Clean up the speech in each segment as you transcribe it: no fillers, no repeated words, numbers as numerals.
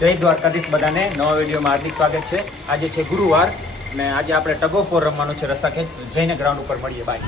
જય દ્વારકાધીશ બધાને નવા વિડીયોમાં હાર્દિક સ્વાગત છે. આજે છે ગુરુવાર અને આજે આપણે ટગ ઓફ વોર રમવાનું છે રસાખેત. જઈને ગ્રાઉન્ડ ઉપર મળીએ. બાય.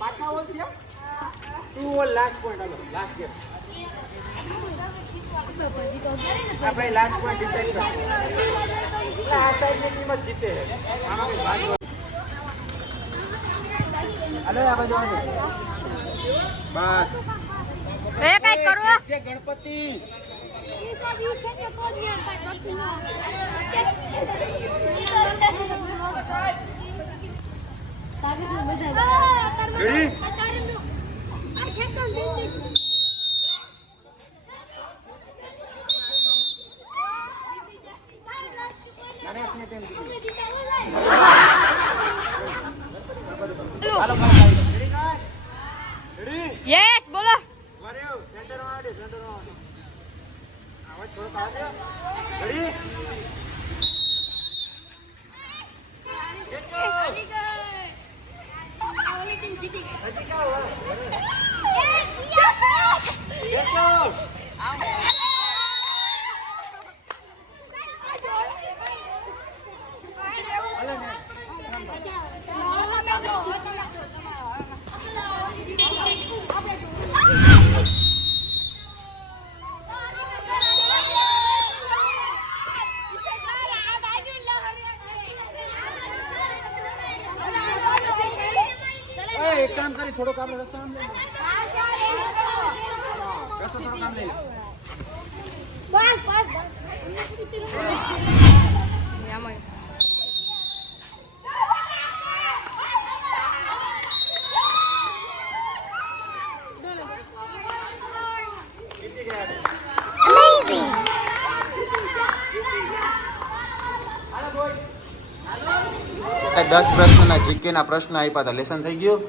પાછા ઓલ થયા to all last point. Hello last game આપણે લાસ્ટ પોઈન્ટ ડિસાઈડ કરો. એટલે આ સાઈડ ની ટીમ જ જીતે. આમાં કઈ ભાગ હાલો આ બાજુ આવો. બસ એ કઈ કરો જે ગણપતિ યસ બોલો. સેન્ટર માં આવાજ થોડો કાઢો. રેડી એક કામ કરી થોડો કામ રસ્તો આમ લઈ રસ્તો થોડો કામ લઈ બસ બસ દસ પ્રશ્નના જીકેના પ્રશ્ન આપ્યા હતા. લેસન થઈ ગયું.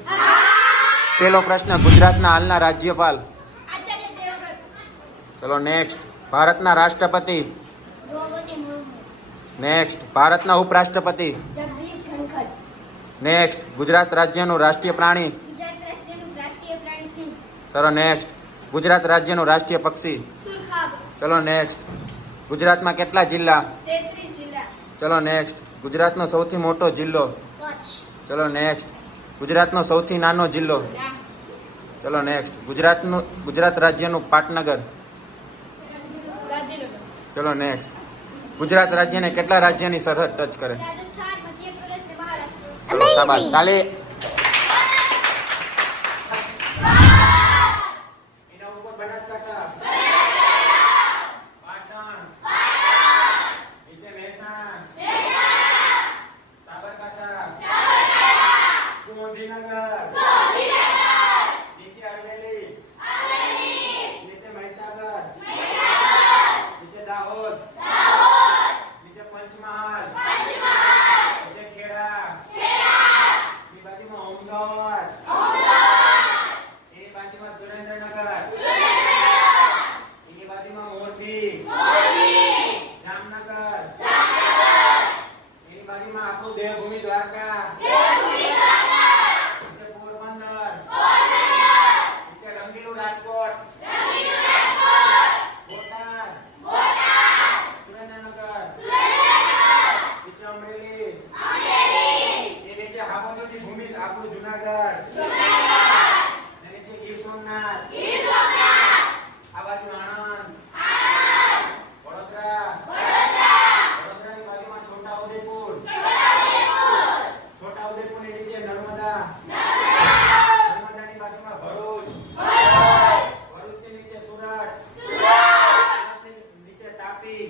પહેલો પ્રશ્ન, ગુજરાતના હાલના રાજ્યપાલ. ચલો નેક્સ્ટ. ભારતના રાષ્ટ્રપતિ. નેક્સ્ટ. ભારતના ઉપરાષ્ટ્રપતિ. નેક્સ્ટ. ગુજરાત રાજ્યનું રાષ્ટ્રીય પ્રાણી. ચલો નેક્સ્ટ. ગુજરાત રાજ્યનું રાષ્ટ્રીય પક્ષી. ચલો નેક્સ્ટ. ગુજરાતમાં કેટલા જિલ્લા? ચલો નેક્સ્ટ. ગુજરાતનો સૌથી મોટો જિલ્લો. ચલો નેક્સ્ટ. ગુજરાતનો સૌથી નાનો જિલ્લો. ચલો નેક્સ્ટ. ગુજરાત રાજ્યનું પાટનગર. ચલો નેક્સ્ટ. ગુજરાત રાજ્યને કેટલા રાજ્યની સરહદ ટચ કરે? ચલો શાબાશ, તાલી. એના ઉપર બનાસકાંઠા, પાટણ, નીચે મહેસાણા, સાબરકાંઠા, ગાંધીનગર, નીચે અરવલ્લી નીચે મહીસાગર નીચે દાહોદ નીચે પંચમહાલ નીચે ખેડા એની બાજુમાં અમદાવાદ એની બાજુમાં સુરેન્દ્રનગર એની બાજુમાં મોરબી જામનગર એની બાજુમાં આપણું દેવભૂમિ દ્વારકા નીચે પોરબંદર નીચે રંગીલું રાજકોટ બોટાદ સુરેન્દ્રનગર નીચે અમરેલી એ નીચે હાબોદની ભૂમિ આપણું જુનાગઢ અને નીચે ગીર સોમનાથ આ બાજુ આણંદ વડોદરા વડોદરાની બાજુમાં છોટાઉદેપુર છોટાઉદેપુરની નીચે નર્મદા નર્મદાની બાજુમાં ભરૂચ ભરૂચની નીચે સુરત સુરતની નીચે તાપી